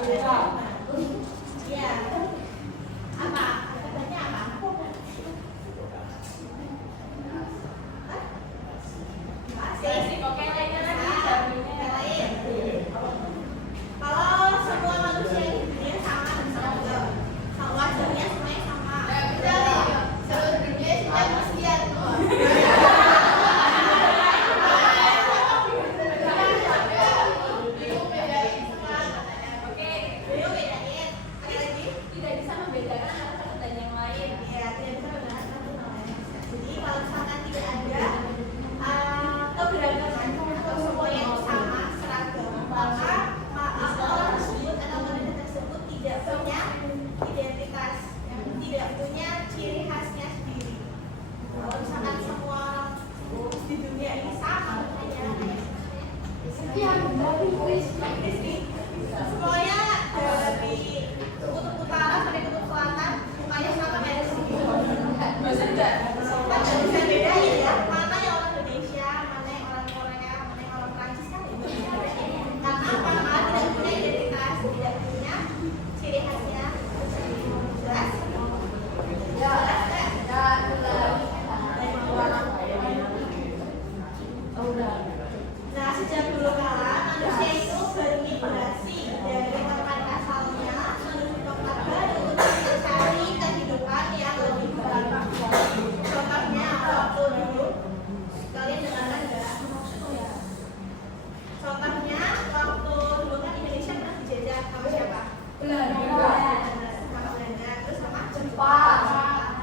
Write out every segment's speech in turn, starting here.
Iya. Apa? Katanya apa? Masih. Oke, lainnya lagi. Lain. Kalau semua manusia di dunia sama wajahnya semuanya sama. Seluruh dunia sudah manusia semua. Semuanya dari kutub utara sampai kutub selatan mukanya sama kayak sini. Kan bisa bedain ya, mana yang orang Indonesia, mana yang orang Korea, mana yang orang Prancis kan itu bisa bedain. Karena apa? Karena tidak punya identitas, tidak punya ciri khasnya sendiri. Jelas? Nah, sejak dulu kala manusia itu bermigrasi dari tempat asalnya menuju tempat baru untuk mencari kehidupan yang lebih baik. Contohnya waktu dulu, kalian dengarkan nggak? Contohnya waktu dulu kan Indonesia pernah dijajah sama siapa? Belanda. Sama Belanda, terus sama Jepang.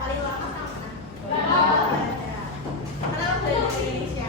Paling lama sama mana? Belanda. Kenapa Belanda di Indonesia?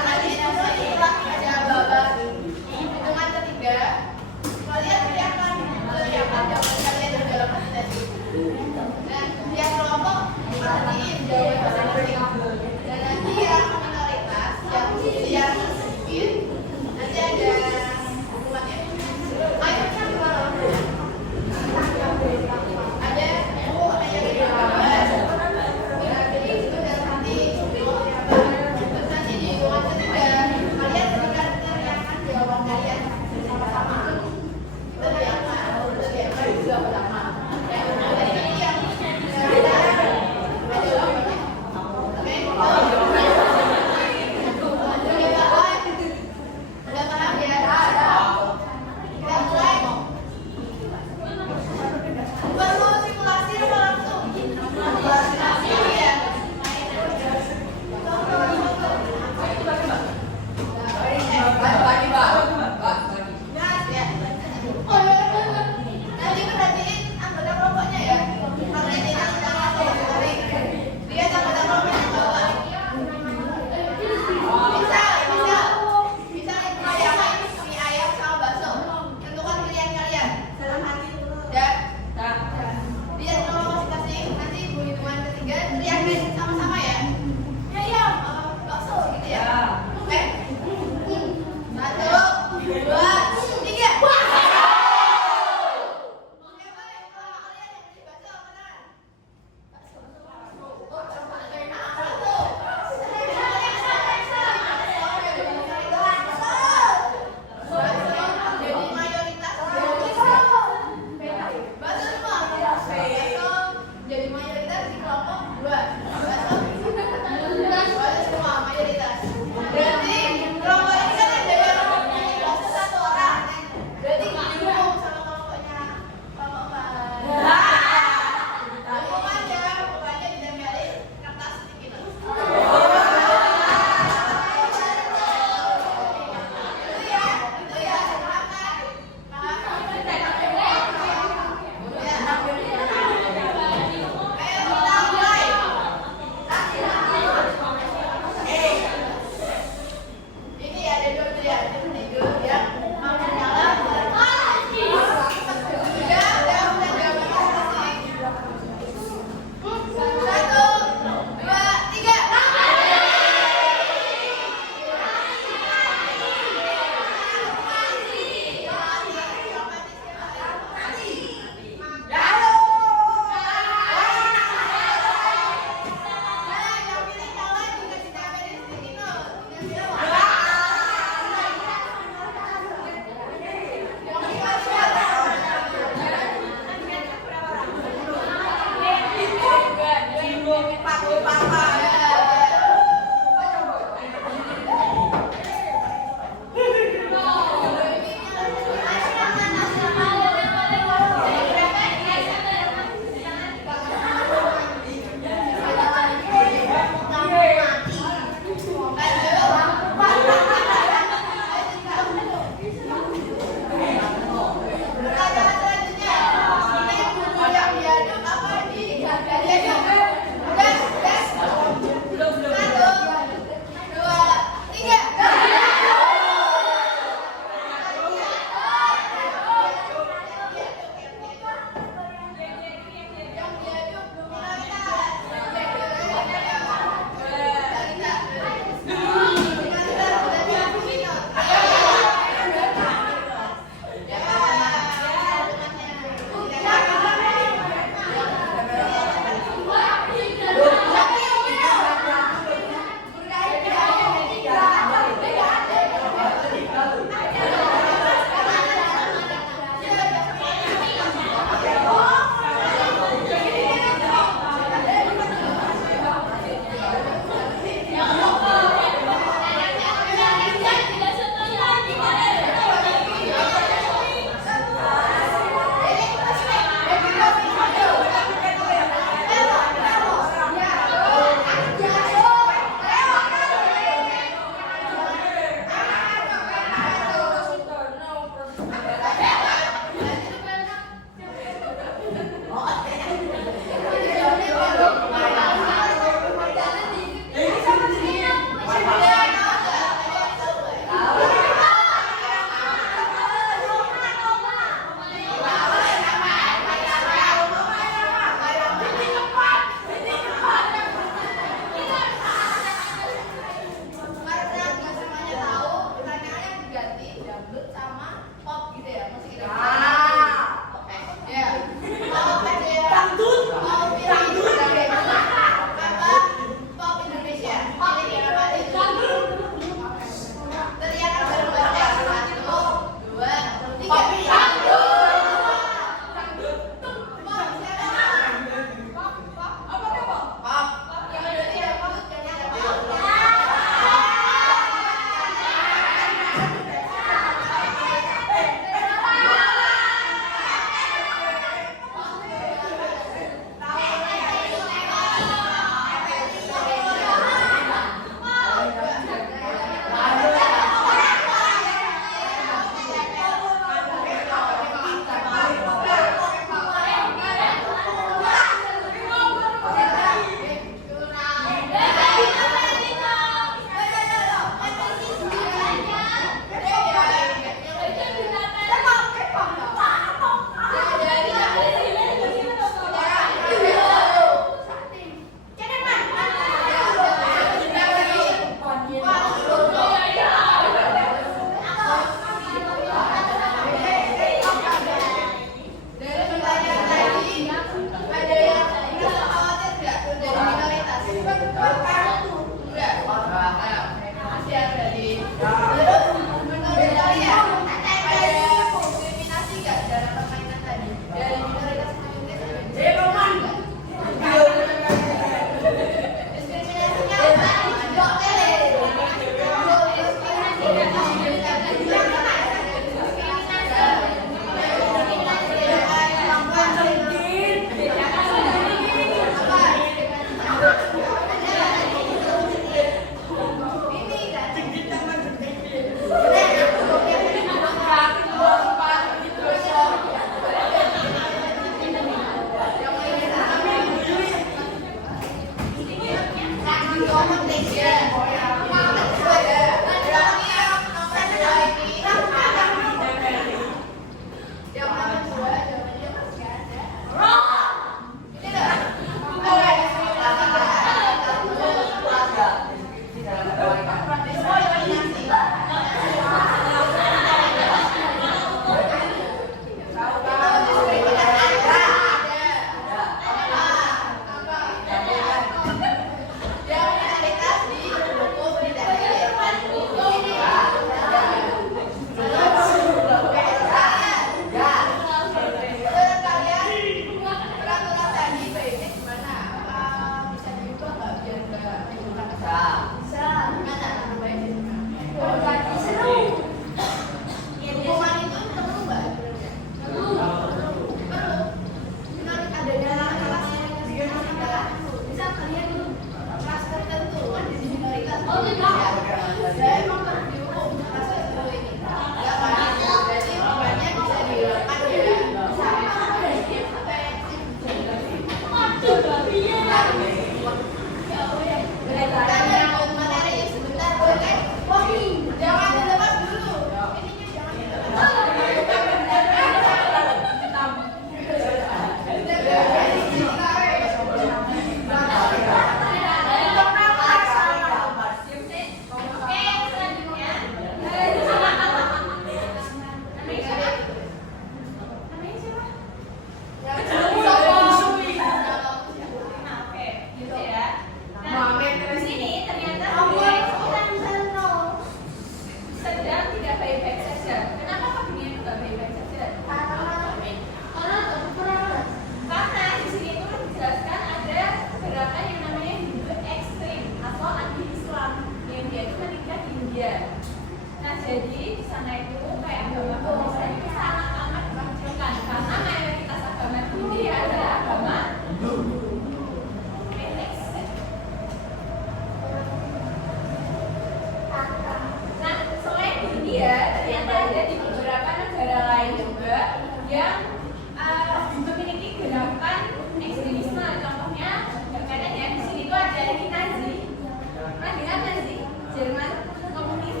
Jerman komunis,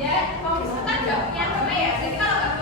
ya komunis itu kan gak punya agama ya, jadi kalau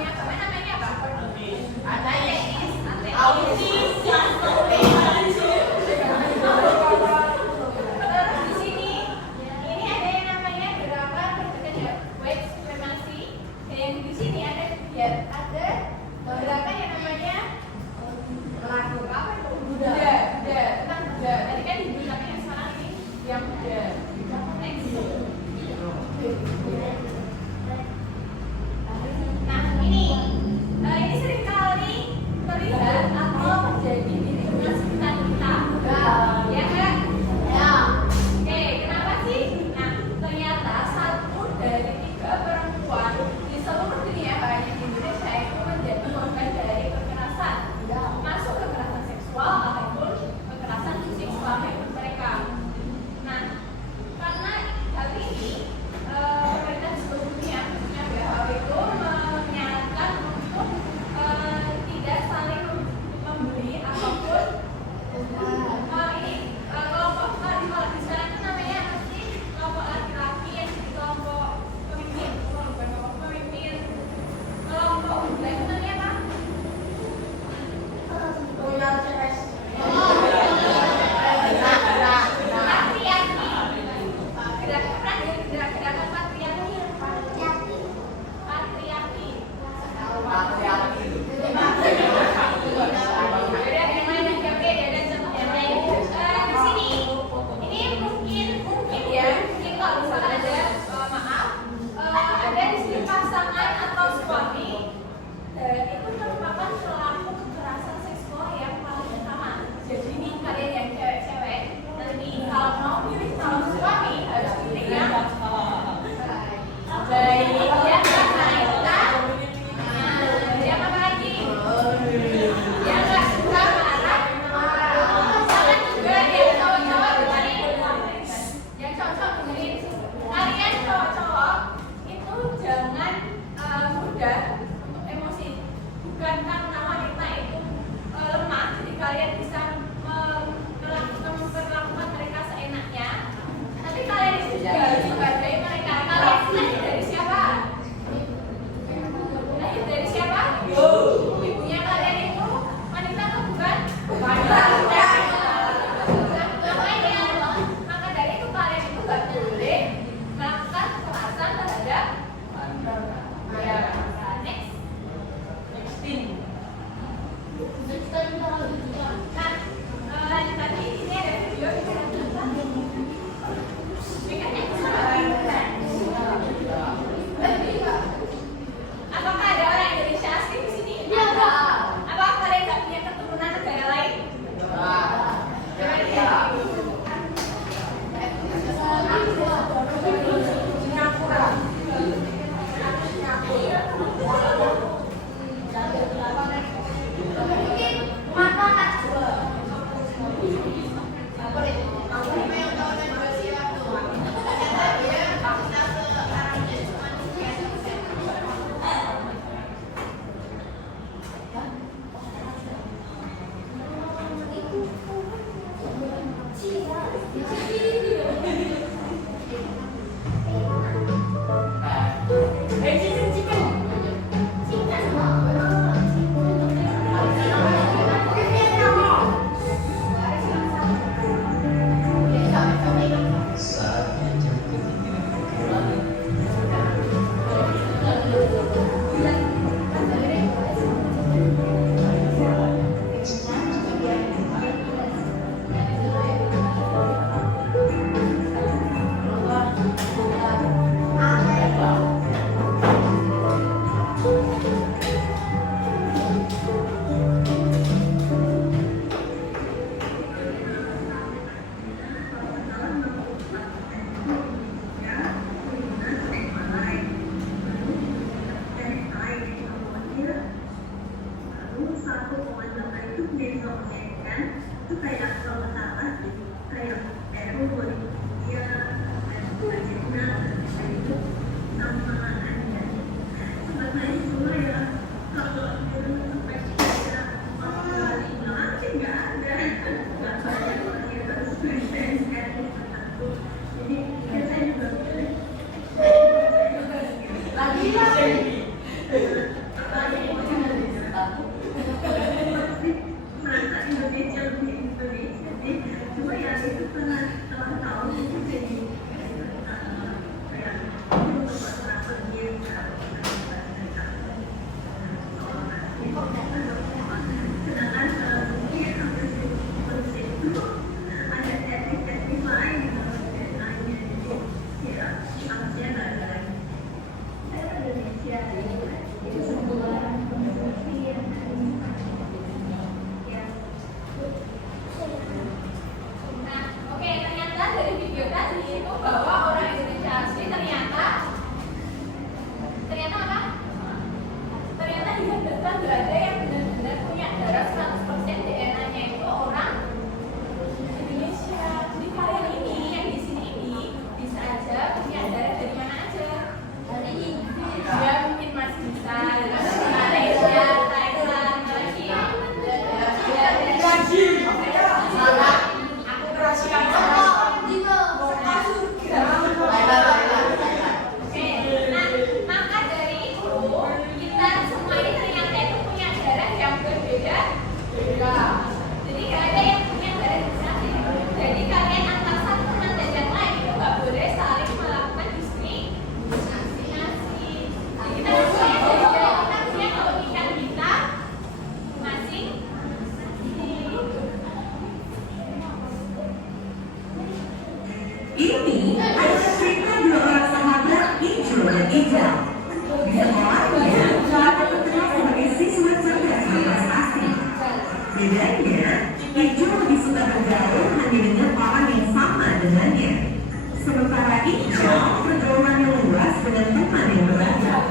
hijau pergaulan yang luas dengan teman yang beragam.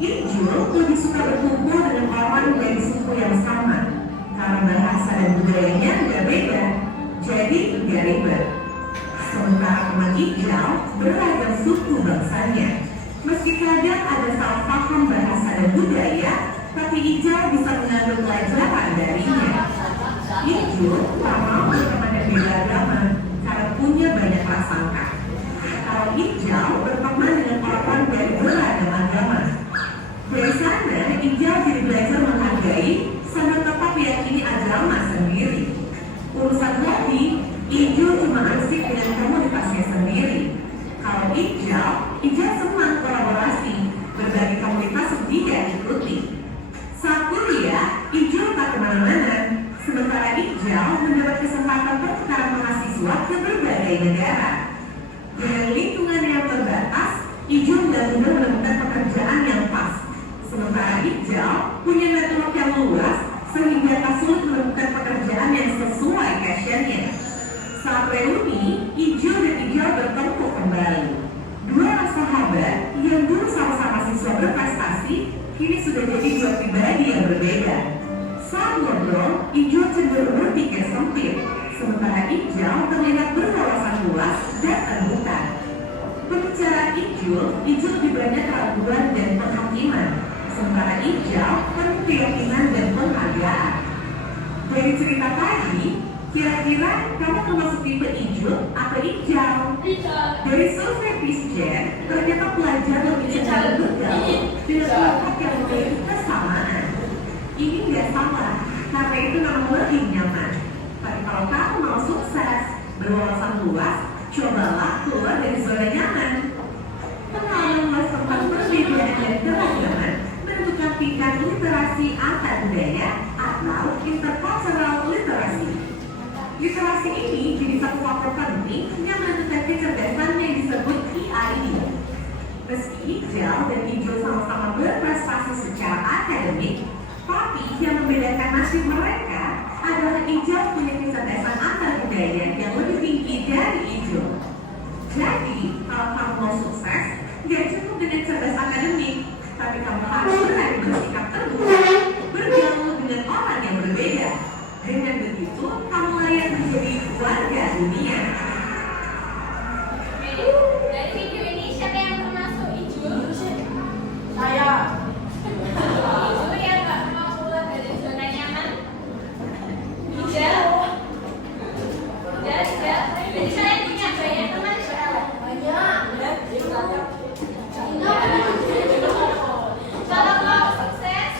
Hijau lebih suka berkumpul dengan orang dari suku yang sama karena bahasa dan budayanya berbeda, jadi tidak ribet. Sementara teman hijau beragam suku bangsanya. Meski kadang ada salah paham bahasa dan budaya, tapi hijau bisa mengambil pelajaran darinya. Hijau tak mau berteman dengan beda agama karena punya banyak prasangka. Kalau hijau berteman dengan orang dari beragam agama. Dari sana, hijau jadi belajar menghargai sambil tetap meyakini agama sendiri. Urusan hobi, hijau cuma asik dengan komunitasnya sendiri. Kalau hijau senang kolaborasi, berbagi komunitas yang dia ikuti. Saat kuliah, hijau tak kemana-mana, sementara hijau mendapat kesempatan pertukaran mahasiswa ke berbagai negara. Dengan lingkungan yang terbatas, hijau benar-benar menemukan pekerjaan yang pas. Sementara hijau punya network yang luas, sehingga tak sulit menemukan pekerjaan yang sesuai passionnya. Saat reuni, hijau dan hijau bertemu kembali. Dua orang sahabat yang dulu sama-sama siswa berprestasi, kini sudah jadi dua pribadi yang berbeda. Saat ngobrol, hijau cenderung berpikir sempit, sementara hijau terlihat berwawasan luas dan terbuka. Pembicaraan hijau lebih banyak keraguan dan penghakiman, sementara hijau penuh keyakinan dan penghargaan. Dari cerita tadi, kira-kira kamu termasuk tipe hijau atau hijau? Dari survei PISJEN, ternyata pelajar lebih cenderung bergaul dengan kelompok yang memiliki kesamaan. Ini tidak salah, karena itu memang lebih nyaman. Tapi kalau kamu mau sukses, berwawasan luas, cobalah keluar dari zona nyaman. Pengalaman luas tentang perbedaan dan keragaman menentukan tingkat literasi antar budaya atau intercultural literasi. Literasi ini jadi satu faktor penting yang menentukan kecerdasan yang disebut EID. Meski hijau dan hijau sama-sama berprestasi secara akademik, tapi yang membedakan nasib mereka adalah hijau punya kecerdasan antar budaya yang lebih tinggi dari hijau. Jadi, kalau kamu mau sukses, gak cukup dengan cerdas akademik, tapi kamu harus berani bersikap terbuka, bergaul dengan orang yang berbeda. Dengan begitu, kamu layak menjadi warga dunia. Dari video ini, siapa yang termasuk hijau? Saya. Hijau yang gak mau keluar dari zona nyaman? Hijau? Jadi kalian punya banyak teman? Banyak. Kalau mau sukses,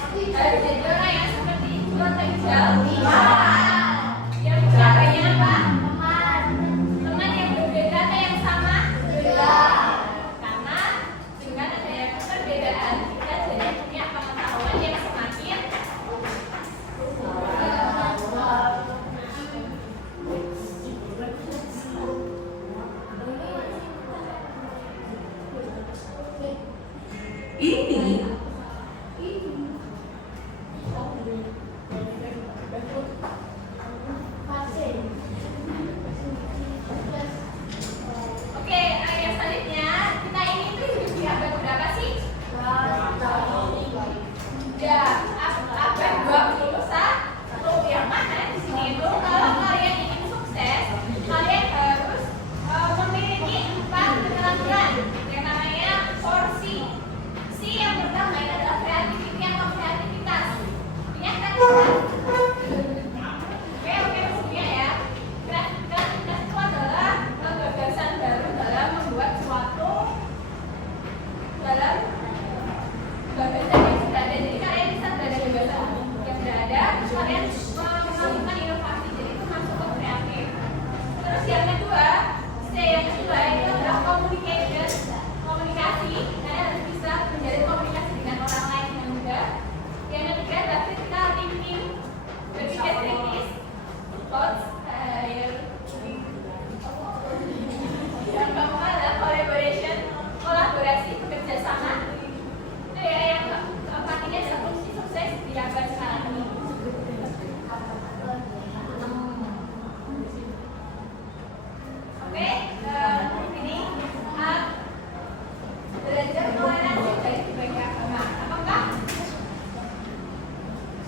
belajar toleransi dari berbagai agama. Apakah?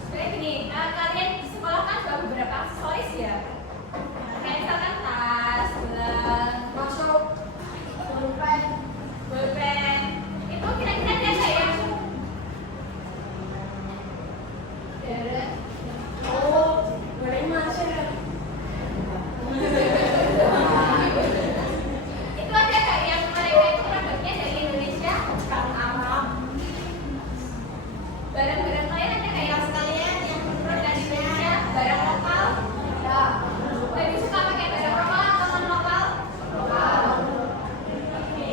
Sebenarnya gini, kalian di sekolah kan bawa beberapa aksesoris ya. Kayak misalkan tas, gelang, masuk, pulpen. Itu kira-kira dia kayak Oh, boleh masuk. itu ada nggak yang mereka itu produknya dari Indonesia? Aman. Barang-barang kalian ada nggak yang sekalian yang produk dari Indonesia, barang lokal? Ya. Lebih suka pakai barang lokal atau non lokal? Lokal. Oke.